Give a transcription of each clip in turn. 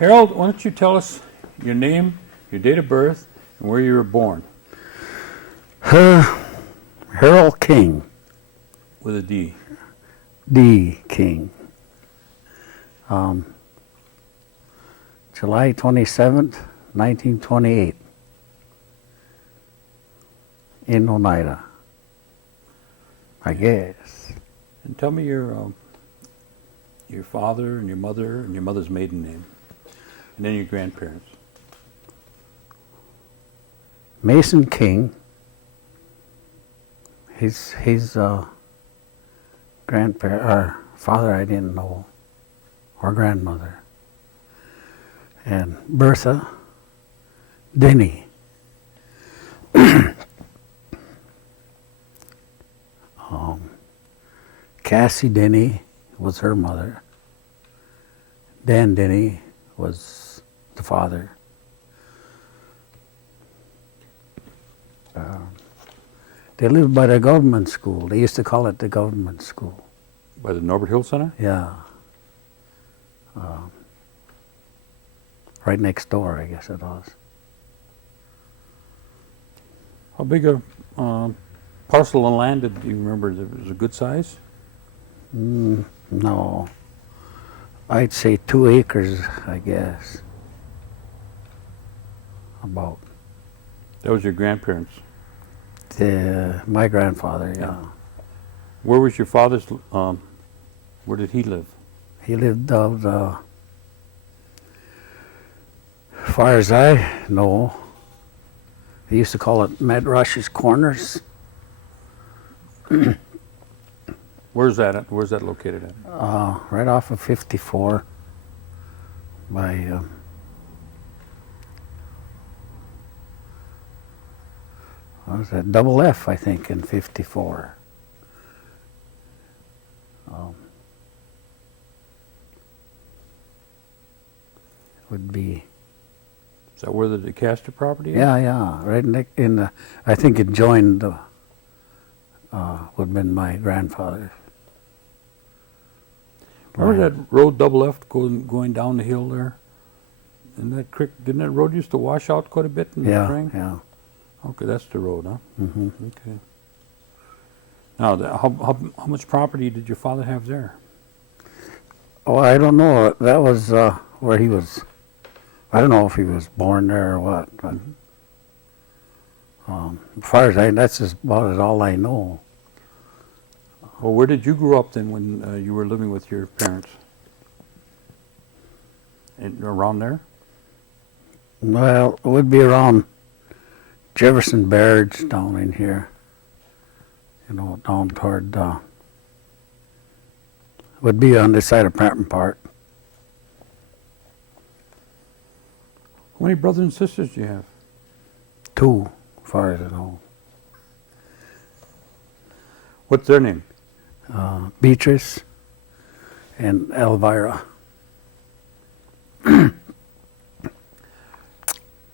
Harold, why don't you tell us your name, your date of birth, and where you were born? Harold King, With a D. D. King. July 27th, 1928, in Oneida, I guess. And tell me your father and your mother's maiden name, and then your grandparents. Mason King, his grandparent, or father I didn't know, or grandmother. And Bertha Denny. Cassie Denny was her mother. Dan Denny was the father. They lived by the government school. They used to call it the government school. By the Norbert Hill Center? Yeah. Right next door, I guess it was. How big a parcel of land do you remember? Was it a good size? No. I'd say 2 acres, I guess. About. That was your grandparents. My grandfather, yeah. Where was your father's, where did he live? He lived out, as far as I know, they used to call it Med Rush's Corners. Where's that at? Where's that located at? Right off of 54 by what was that? Double F, I think, in 54. Would be. Is that where the DeCaster property is? Yeah, right in the. I think it joined the. Would have been my grandfather. Remember that road double left going down the hill there? And that creek, didn't that road used to wash out quite a bit in the spring? Yeah. Okay, that's the road, huh? Mm-hmm. Okay. Now, how much property did your father have there? Oh, I don't know. That was where he was. I don't know if he was born there or what, but as far as that's just about all I know. Well, where did you grow up then when you were living with your parents? Around there? Well, it would be around Jefferson Barrage down in here. You know, down toward. Would be on this side of Pranton Park. How many brothers and sisters do you have? 2, as far as I know. What's their name? Beatrice and Elvira.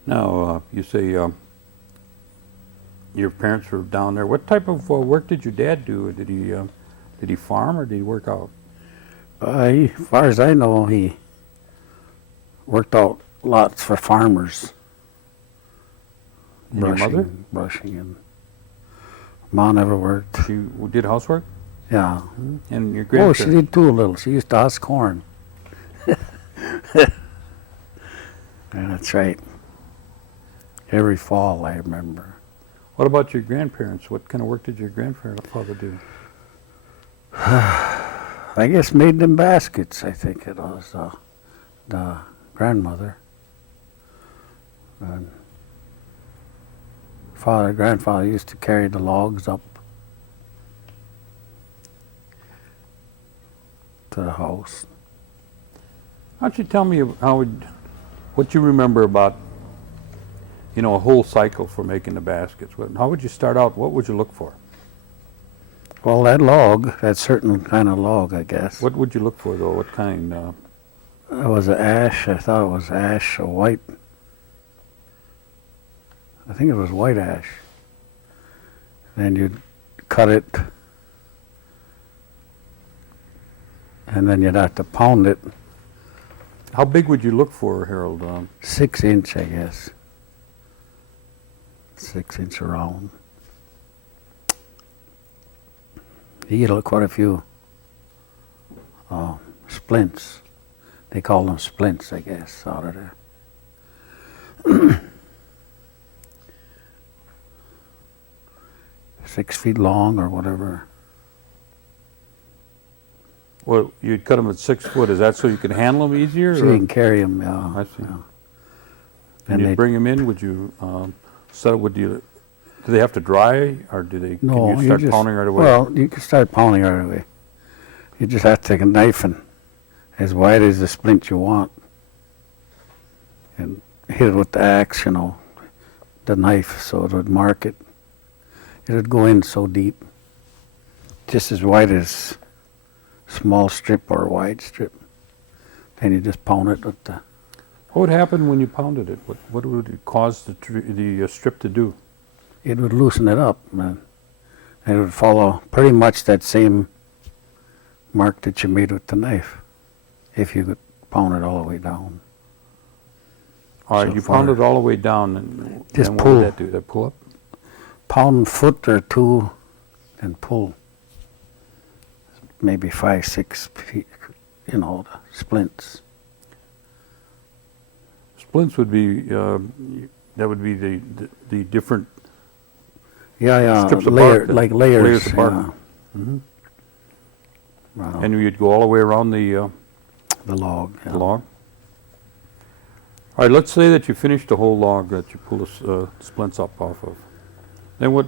Now, you say your parents were down there. What type of work did your dad do? Did he farm or did he work out? As far as I know, he worked out lots for farmers. And your mother? Brushing, and Ma never worked. She did housework? Yeah. And your Oh, grandparents? she did too a little. She used to husk corn. Yeah, that's right. Every fall, I remember. What about your grandparents? What kind of work did your grandfather do? I guess made them baskets, I think it was, the grandmother. And grandfather used to carry the logs up to the house. Why don't you tell me what you remember about, a whole cycle for making the baskets? How would you start out? What would you look for? Well, that certain kind of log, I guess. What would you look for, though? What kind? It was an ash. I thought it was ash, a white. I think it was white ash. Then you'd cut it, and then you'd have to pound it How big would you look for, Harold? 6 inch, I guess. 6 inch around. You get quite a few splints. They call them splints, I guess, out of there. 6 feet long or whatever. Well, you'd cut them at 6 foot. Is that so you can handle them easier? So or? you can carry them, yeah. I see. Yeah. And you'd bring them in. Would you would you? Do they have to dry, or do they? No, can you start just, pounding right away? Well, you can start pounding right away. You just have to take a knife and as wide as the splint you want, and hit it with the axe, you know, the knife, so it would mark it. It would go in so deep, just as wide as small strip or wide strip. Then you just pound it with the. What would happen when you pounded it? What would it cause the strip to do? It would loosen it up, man. And it would follow pretty much that same mark that you made with the knife, if you could pound it all the way down. All right, So you far. pound it all the way down, and Just then pull. What would that do? That pull up? Pound a foot or two and pull. Maybe 5, 6 feet, you know, the splints. Splints would be that would be the different Yeah, strips of layer, bark that- like layers. layers of bark. Yeah. Mhm. Wow. And you'd go all the way around the The log. Yeah. log. All right, let's say that you finished the whole log that you pull the splints up off of. Then what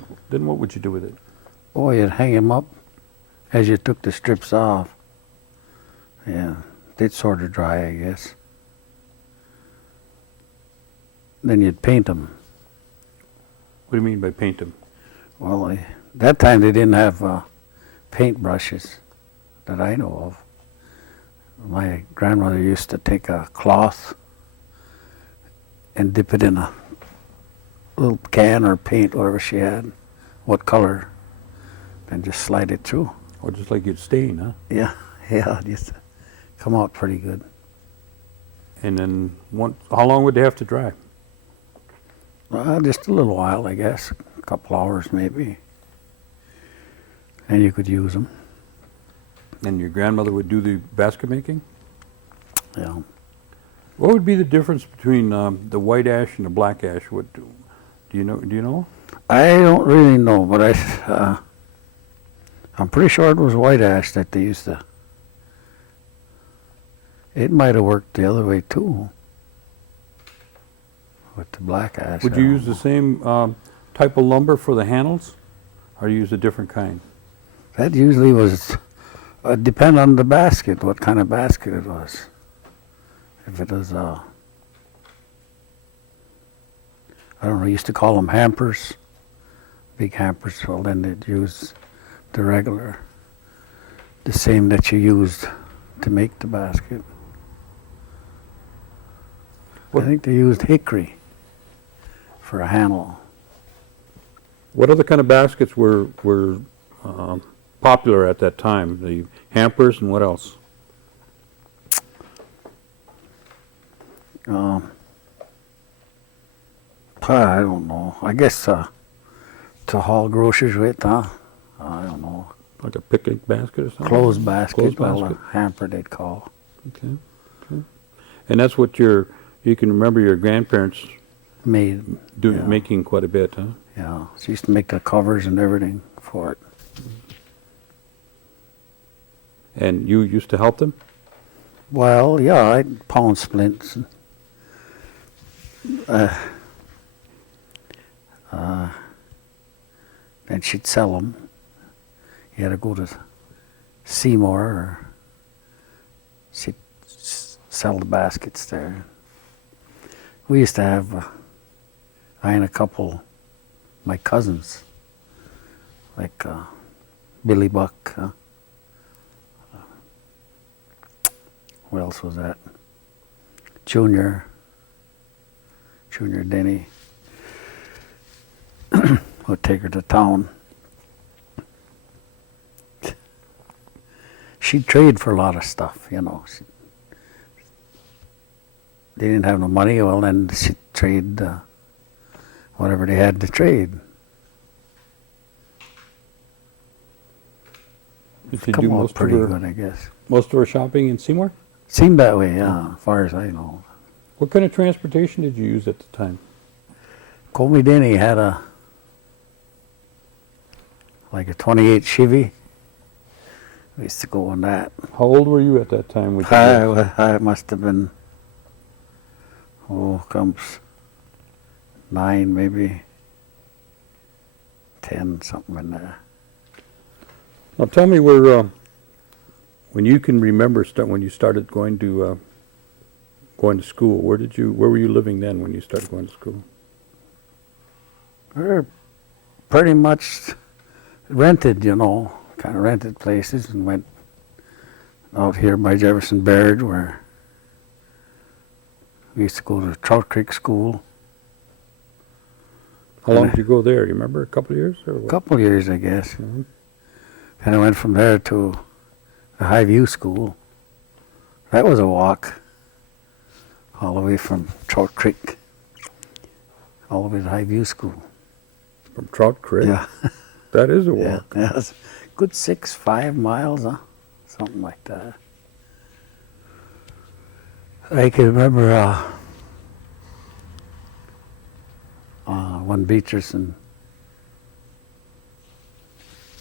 would you do with it? Oh, you'd hang them up as you took the strips off. Yeah, they'd sort of dry, I guess. Then you'd paint them. What do you mean by paint them? Well, that time they didn't have paint brushes that I know of. My grandmother used to take a cloth and dip it in a little can or paint, whatever she had, what color, and just slide it through. Or just like you'd stain, huh? Yeah, it used to come out pretty good. And then how long would they have to dry? Just a little while, I guess, a couple hours maybe, and you could use them. And your grandmother would do the basket making? Yeah. What would be the difference between the white ash and the black ash? Do you know? I don't really know, but I'm pretty sure it was white ash that they used to. It might have worked the other way too, with the black ash. Would you use the same type of lumber for the handles, or use a different kind? That usually was depend on the basket, what kind of basket it was. If it was, I don't know, used to call them hampers, big hampers. Well, then they'd use the same that you used to make the basket. What- I think they used hickory for a handle. What other kind of baskets were popular at that time? The hampers and what else? I don't know. I guess to haul groceries with, huh? I don't know. Like a picnic basket or something? Clothes basket, Clothes well, basket. a hamper they'd call. Okay. And that's what you can remember your grandparents Made, yeah. making quite a bit, huh? Yeah, she used to make the covers and everything for it. And you used to help them? Well, yeah, I'd pound splints. And she'd sell them. You had to go to Seymour, or she'd sell the baskets there. We used to have, I and a couple, my cousins, like Billy Buck. What else was that? Junior Denny. Would take her to town. She'd trade for a lot of stuff, you know. they didn't have no money, well then they trade whatever they had to trade. Did you Come do on, most of pretty her, good, I guess. most of her shopping in Seymour? Seemed that way, yeah, as far as I know. What kind of transportation did you use at the time? Comey Denny had like a 28 Chevy. We used to go on that. How old were you at that time? When you did? I must have been, comes 9, maybe 10, something in there. Now tell me where, when you can remember when you started going to school. Where were you living then when you started going to school? We were pretty much rented, you know, kind of rented places, and went out here by Jefferson Baird, where we used to go to Trout Creek School. How long did you go there? You remember, a couple of years? Or A what? couple of years, I guess. Mhm. And I went from there to the Highview School. That was a walk all the way from Trout Creek all the way to Highview School. From Trout Creek? Yeah. That is a Yeah, walk. yeah, it's good 5 miles, huh? Something like that. I can remember one Beatrice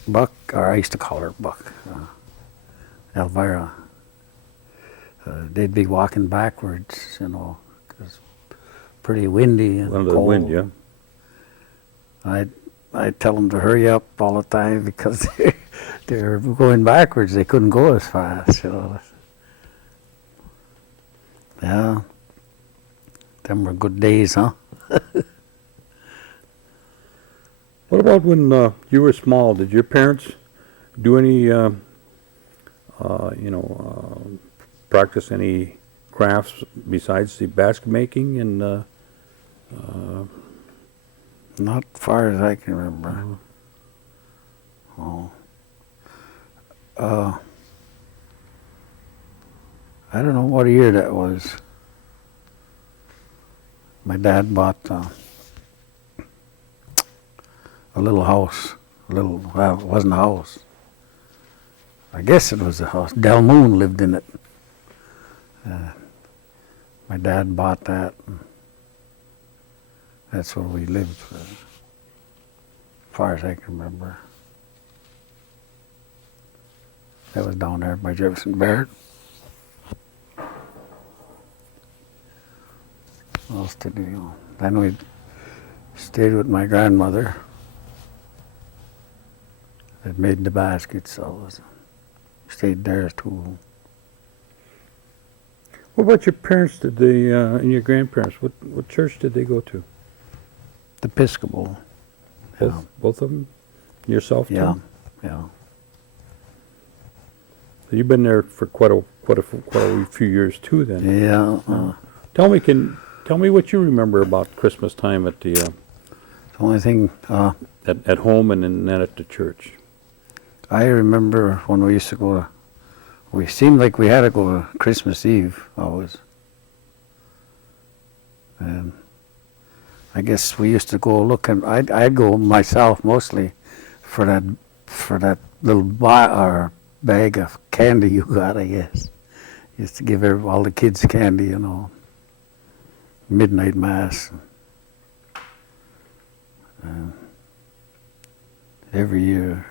Buck, or I used to call her Buck, Elvira. They'd be walking backwards, you know, 'cause pretty windy and Under the cold. wind, yeah. I'd tell them to hurry up all the time because they're going backwards. They couldn't go as fast, you know. Yeah. Them were good days, huh? What about when you were small? Did your parents do any, practice any crafts besides the basket making and? Not far as I can remember. Oh. I don't know what year that was. My dad bought a little house. Well, it wasn't a house. I guess it was a house. Del Moon lived in it. My dad bought that. That's where we lived, as far as I can remember. That was down there by Jefferson Baird. What else did we go? Then we stayed with my grandmother that made the baskets, so stayed there too. What about your parents? Did they and your grandparents? What church did they go to? The Episcopal. Both of them. Yourself too? Yeah, yeah. So you've been there for quite a few years too. Then. Yeah. Tell me what you remember about Christmas time at the The only thing at home and then at the church. I remember when we used to go. We seemed like we had to go to Christmas Eve always. And I guess we used to go look, and I'd go myself mostly for that little bag of candy you got, I guess. Used to give all the kids candy, you know. Midnight Mass. Every year.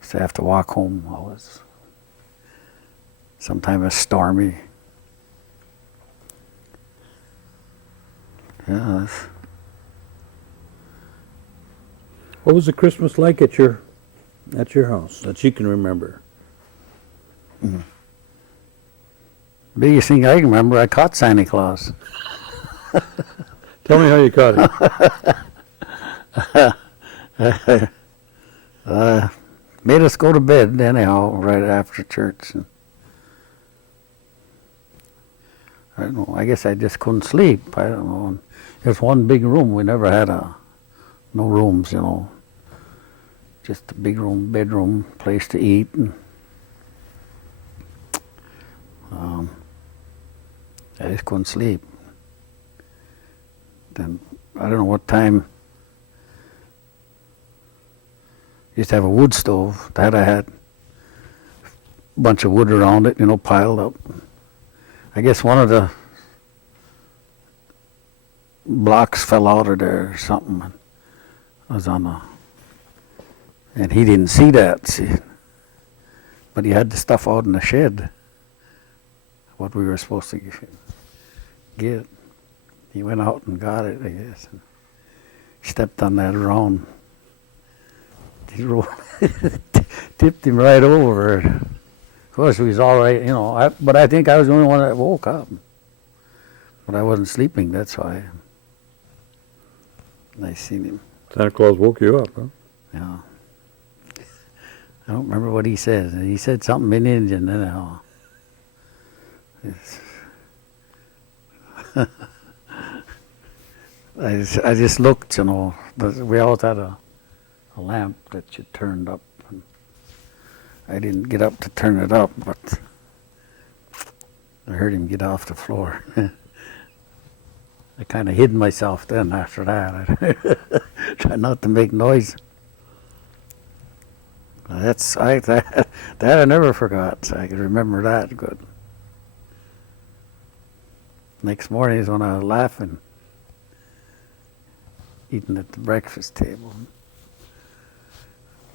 Used to have to walk home always. Sometimes stormy. Yeah. What was the Christmas like at your house that you can remember? Biggest thing I can remember, I caught Santa Claus. Tell me how you caught it. Made us go to bed anyhow right after church. And I don't know. I guess I just couldn't sleep. I don't know. And it was one big room. We never had no rooms, you know. Just a big room, bedroom, place to eat. And, I just couldn't sleep. Then, I don't know what time, used to have a wood stove. That I had a bunch of wood around it, piled up. I guess one of the blocks fell out of there or something. And I was and he didn't see that, see. But he had the stuff out in the shed, what we were supposed to get. He went out and got it, I guess. And stepped on that round. He tipped him right over. Of course, he was all right, but I think I was the only one that woke up. But I wasn't sleeping, that's why. And I seen him. Santa Claus woke you up, huh? Yeah. I don't remember what he said. He said something in Indian, anyhow. I just looked, We always had a lamp that you turned up. And I didn't get up to turn it up, but I heard him get off the floor. I kind of hid myself then after that. I tried not to make noise. That I never forgot. I can remember that good. Next morning is when I was laughing, eating at the breakfast table.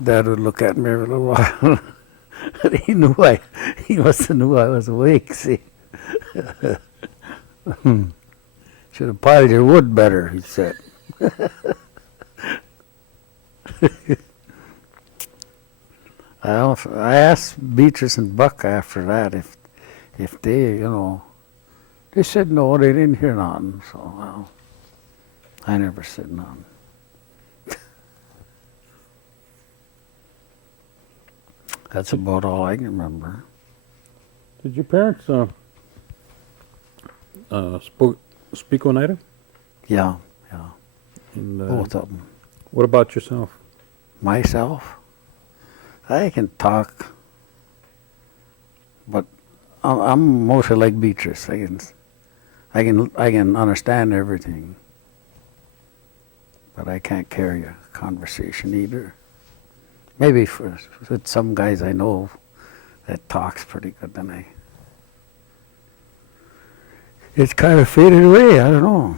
Dad would look at me every little while. He must have knew I was awake, see. Should have piled your wood better, he said. I asked Beatrice and Buck after that if they, they said no, they didn't hear nothing. So, well, I never said nothing. That's about all I can remember. Did your parents speak Oneida? Yeah. And, Both of them. What about yourself? Myself? I can talk, but I'm mostly like Beatrice. I can understand everything, but I can't carry a conversation either. Maybe with some guys I know that talks pretty good than I. It's kind of faded away. I don't know.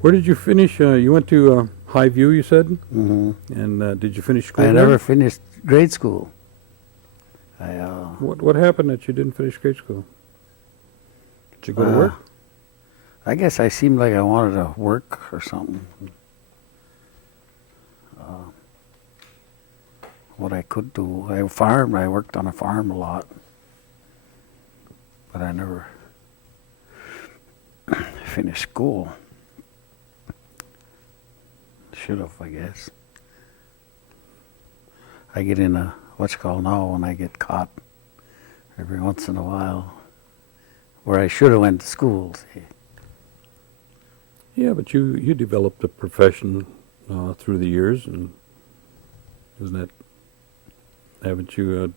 Where did you finish? You went to Highview, you said? Mm-hmm. And did you finish school I there? never finished grade school. What happened that you didn't finish grade school? Did you go to work? I guess I seemed like I wanted to work or something. What I could do. I worked on a farm a lot. But I never finished school. Should have, I guess. I get in what's called now when I get caught every once in a while, where I should have went to school. See. Yeah, but you developed a profession through the years, and haven't you?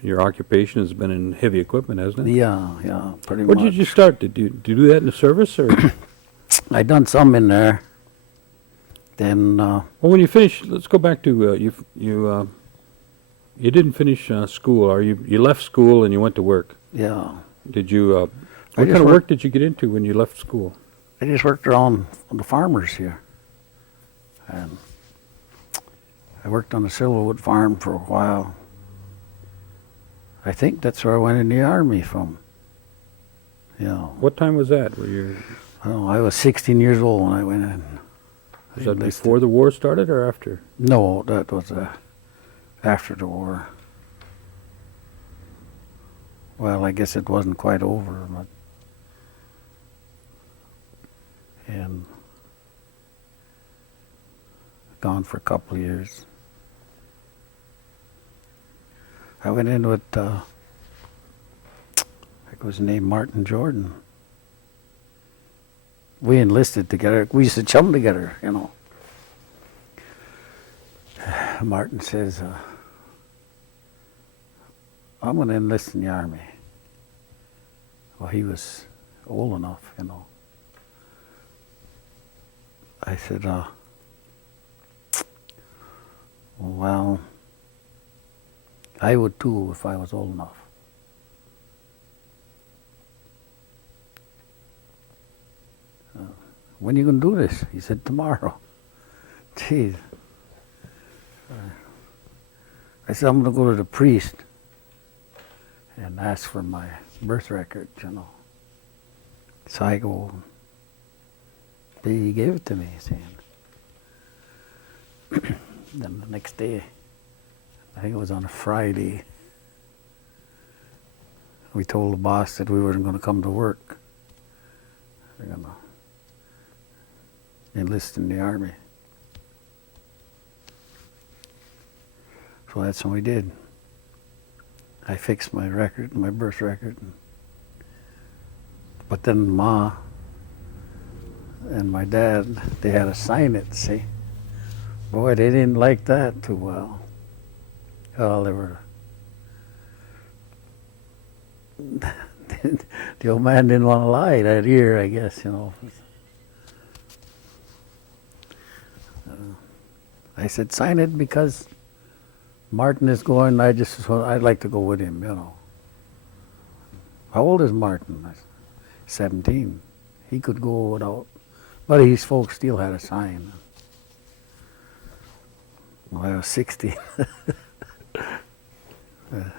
Your occupation has been in heavy equipment, hasn't it? Yeah, pretty much. Where did you start? Did you do that in the service, or? I done some in there. Then. Well, when you finished, let's go back to you didn't finish school, or you left school and you went to work. Yeah. Did you? What kind of work did you get into when you left school? I just worked around the farmers here, and I worked on the Silverwood farm for a while. I think that's where I went in the army from. Yeah. What time was that? I was 16 years old when I went in. Was that before the war started or after? No, that was after the war. Well, I guess it wasn't quite over, but and gone for a couple of years. I went in with, I think it was named Martin Jordan. We enlisted together. We used to chum together, Martin says, I'm going to enlist in the Army. Well, he was old enough, you know. I said, well, I would too if I was old enough. When are you going to do this? He said, tomorrow. Jeez. I said, I'm going to go to the priest and ask for my birth record, you know. So I go, he gave it to me, saying. Then the next day, I think it was on a Friday, we told the boss that we weren't going to come to work. We're going to enlist in the Army. So that's what we did. I fixed my record, my birth record. But then Ma and my dad, they had to sign it, see. Boy, they didn't like that too well. Well, they were... the old man didn't want to lie that year, I guess, you know. I said, sign it because Martin is going, I'd like to go with him, you know. How old is Martin? I said, 17. He could go without, but his folks still had a sign. Well, I was 16. I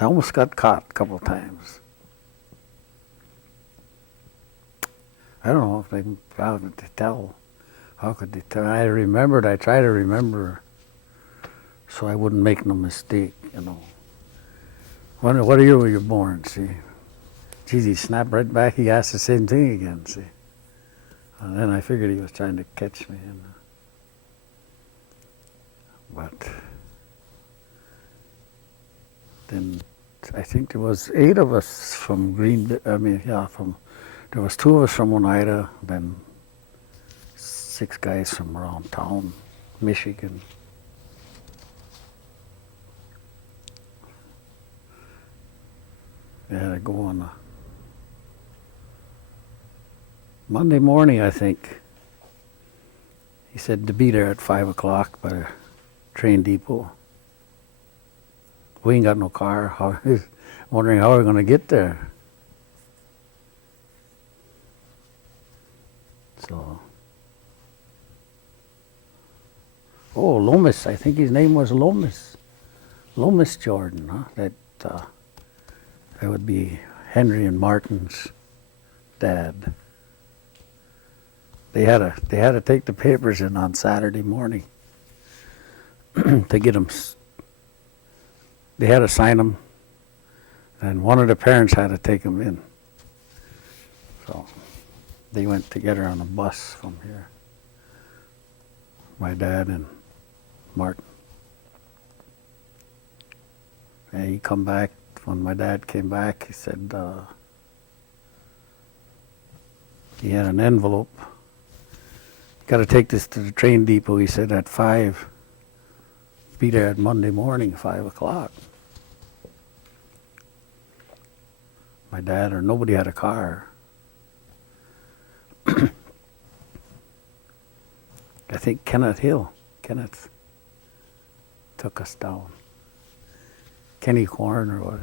almost got caught a couple times. I don't know if they how could they tell. How could they tell? I tried to remember so I wouldn't make no mistake, you know. What year were you born, see? Geez, he snapped right back, he asked the same thing again, see. And then I figured he was trying to catch me, you know. But then I think there was 8 of us from there was 2 of us from Oneida, then 6 guys from around town, Michigan. They had to go on a Monday morning, I think. He said to be there at 5 o'clock by the train depot. We ain't got no car. Wondering how we're going to get there. So, Lomas. I think his name was Lomas. Lomas Jordan. Huh? That would be Henry and Martin's dad. They had to take the papers in on Saturday morning to get them. They had to sign them, and one of the parents had to take them in. So they went together on a bus from here. My dad and Martin. And he come back. When my dad came back, he said he had an envelope. Got to take this to the train depot, he said, at 5. Be there at Monday morning, 5 o'clock. My dad or nobody had a car. I think Kenneth took us down. Kenny Corn or what,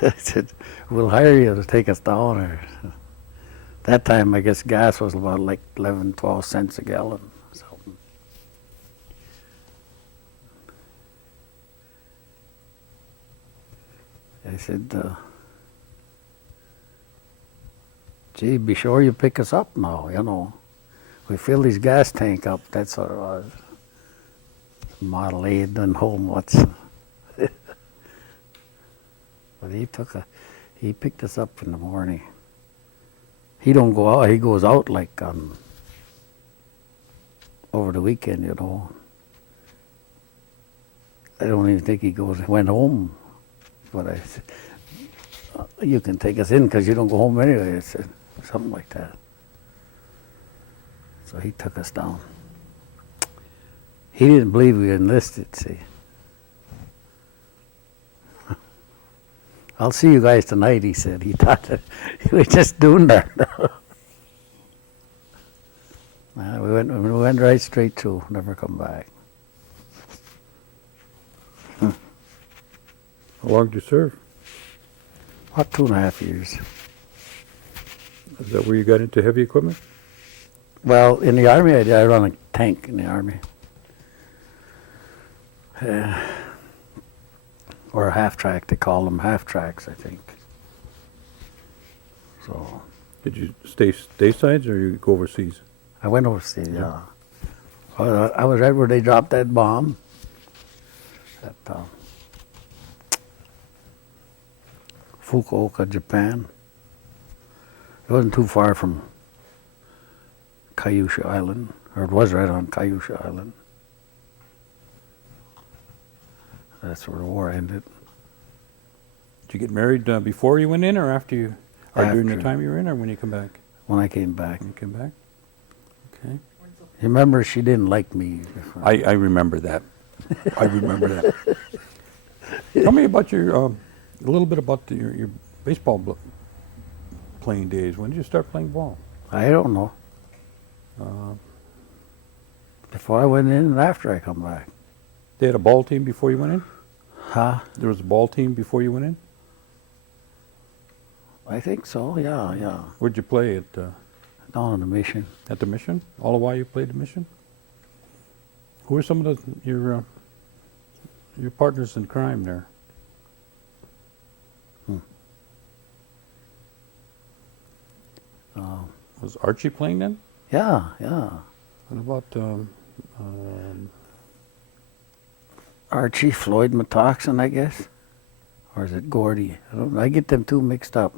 I said, we'll hire you to take us down. Or that time, I guess gas was about like 11, 12 cents a gallon. Something. I said, gee, be sure you pick us up now, you know. We fill his gas tank up, that's what it was. Model 8 didn't hold much. But he picked us up in the morning. He don't go out, he goes out like over the weekend, you know. I don't even think he went home. But I said, you can take us in because you don't go home anyway. I said, something like that. So he took us down. He didn't believe we enlisted, see. I'll see you guys tonight, he said. He thought that we were just doing that. We went right straight through, never come back. How long did you serve? About 2.5 years. Is that where you got into heavy equipment? Well, in the Army, I run a tank in the Army. Or a half-track, they call them half-tracks, I think. So, Did you stay stateside or you go overseas? I went overseas, yeah. I was right where they dropped that bomb. At Fukuoka, Japan. It wasn't too far from Kyushu Island, or it was right on Kyushu Island. That's where the war ended. Did you get married before you went in or after you, or during the After. time you were in or when you come back? When I came back. When you came back? Okay. You remember she didn't like me. I remember that. I remember that. Tell me about your, a little bit about your baseball playing days. When did you start playing ball? I don't know. Before I went in and after I come back. They had a ball team before you went in? Huh? There was a ball team before you went in? I think so, yeah. Where'd you play Down on the mission. at the mission? All the while you played the mission? Who are some of your partners in crime there? Was Archie playing then? Yeah. What about Archie, Floyd Metoxen, I guess. Or is it Gordy? I don't know. I get them two mixed up.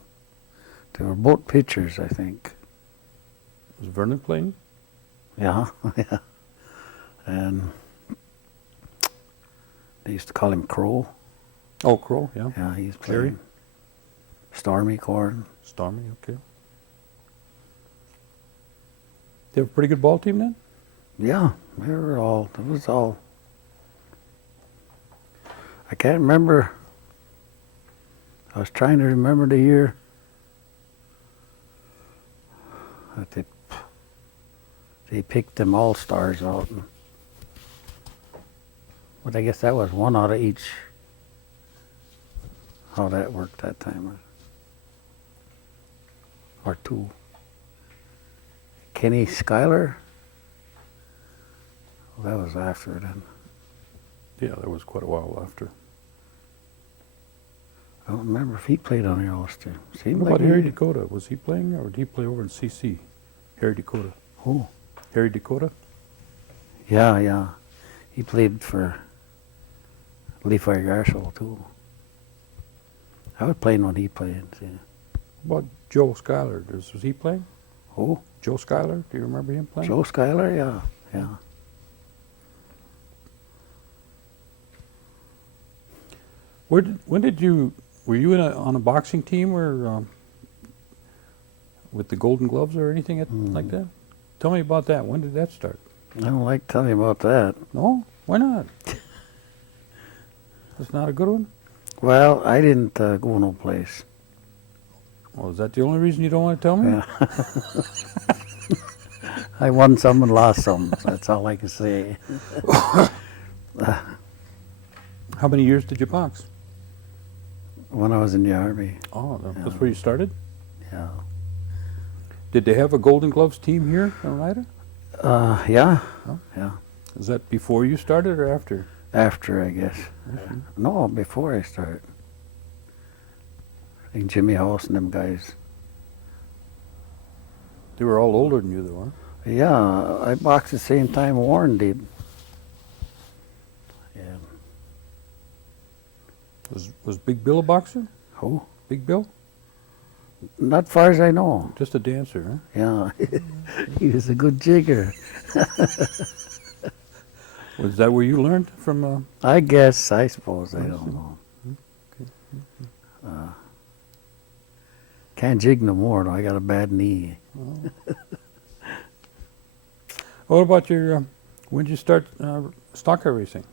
They were both pitchers, I think. was Vernon playing? Yeah. And they used to call him Crow. Oh, Crow, yeah. Yeah, he's Jerry? playing. Stormy Corn. Stormy, okay. They have a pretty good ball team then? Yeah, it was all. I can't remember. I was trying to remember the year that they picked them all-stars out. But I guess that was one out of each. How that worked that time. Or two. Kenny Schuyler? Well, that was after then. Yeah, that was quite a while after. I don't remember if he played on the All-Star. Seemed What like about Harry he- Dakota? Was he playing or did he play over in CC? Harry Dakota. Who? Harry Dakota? Yeah. He played for Levi Garshall too. I was playing when he played. See. What about Joe Schuyler? Was he playing? Who? Joe Schuyler? Do you remember him playing? Joe Schuyler? Yeah. Were you on a boxing team or with the Golden Gloves or anything like that? Tell me about that. When did that start? I don't like telling you about that. No? Why not? That's not a good one? Well, I didn't go no place. Well, is that the only reason you don't want to tell me? Yeah. I won some and lost some. That's all I can say. How many years did you box? When I was in the Army. Oh, that's Yeah. where you started? Yeah. Did they have a Golden Gloves team here in Oneida? Yeah. Oh. Yeah. Is that before you started or after? After, I guess. No, before I started. I think Jimmy House and them guys. They were all older than you, though, huh? Yeah, I boxed the same time Warren did. Yeah. Was Big Bill a boxer? Who? Big Bill? Not far as I know. Just a dancer, huh? Yeah. He was a good jigger. Was that where you learned from? I guess, I suppose, I don't know. Can't jig no more, though. I got a bad knee. What about your? When did you start stock car racing?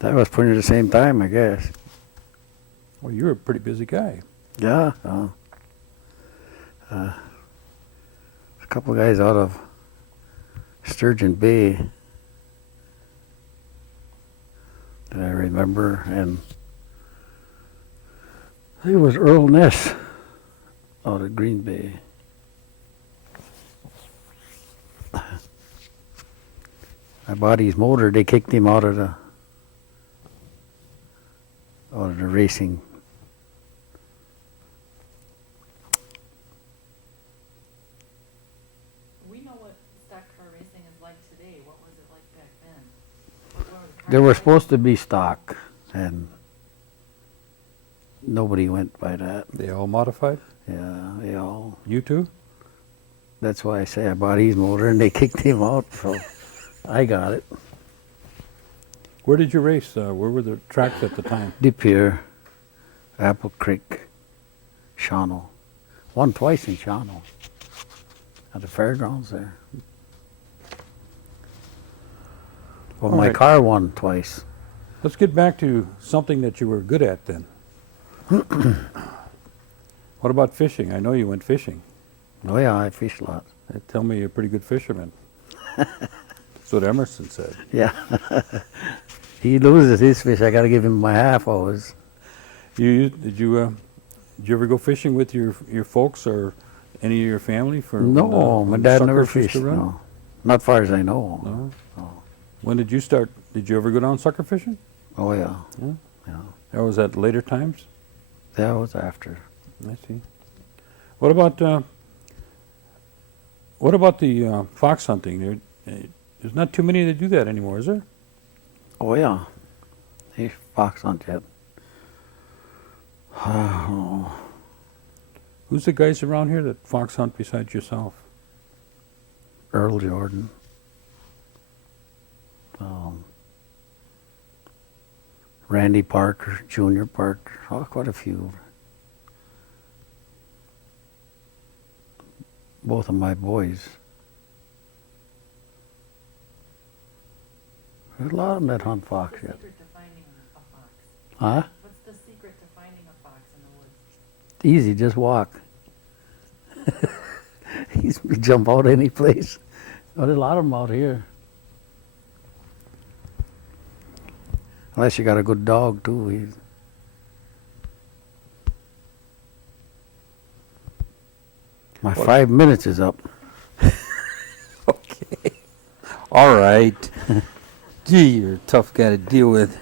That was pretty the same time, I guess. Well, you're a pretty busy guy. Yeah. A couple guys out of Sturgeon Bay that I remember, and I think it was Earl Ness out of Green Bay. I bought his motor. They kicked him out of the racing. We know what stock car racing is like today. What was it like back then? What were the They were cars supposed to be stock, and nobody went by that. They all modified? Yeah, they all. You too? That's why I say I bought his motor, and they kicked him out, so I got it. Where did you race? Where were the tracks at the time? De Pere, Apple Creek, Shawano. Won twice in Shawano. At the fairgrounds there. Well, All my right. car won twice. Let's get back to something that you were good at then. What about fishing? I know you went fishing. Oh yeah, I fish a lot. They tell me you're a pretty good fisherman. That's what Emerson said. Yeah. He loses his fish. I got to give him my half always. Did you ever go fishing with your folks or any of your family for? No, my when dad never suckers used fished. to run? No, not far as I know. No? No. When did you start? Did you ever go down sucker fishing? Oh yeah. Yeah? Yeah. Or was that later times? That was after. I see. What about the fox hunting? There's not too many that do that anymore, is there? Oh yeah. He fox hunt yet. Who's the guys around here that fox hunt besides yourself? Earl Jordan. Randy Parker, Junior Parker. Oh, quite a few. Both of my boys. There's a lot of them that hunt fox What's the yet. secret to finding a fox? Huh? What's the secret to finding a fox in the woods? Easy, just walk. He's jump out any place. Oh, there's a lot of them out here. Unless you got a good dog too. My 5 minutes is up. Okay. All right. Gee, you're a tough guy to deal with.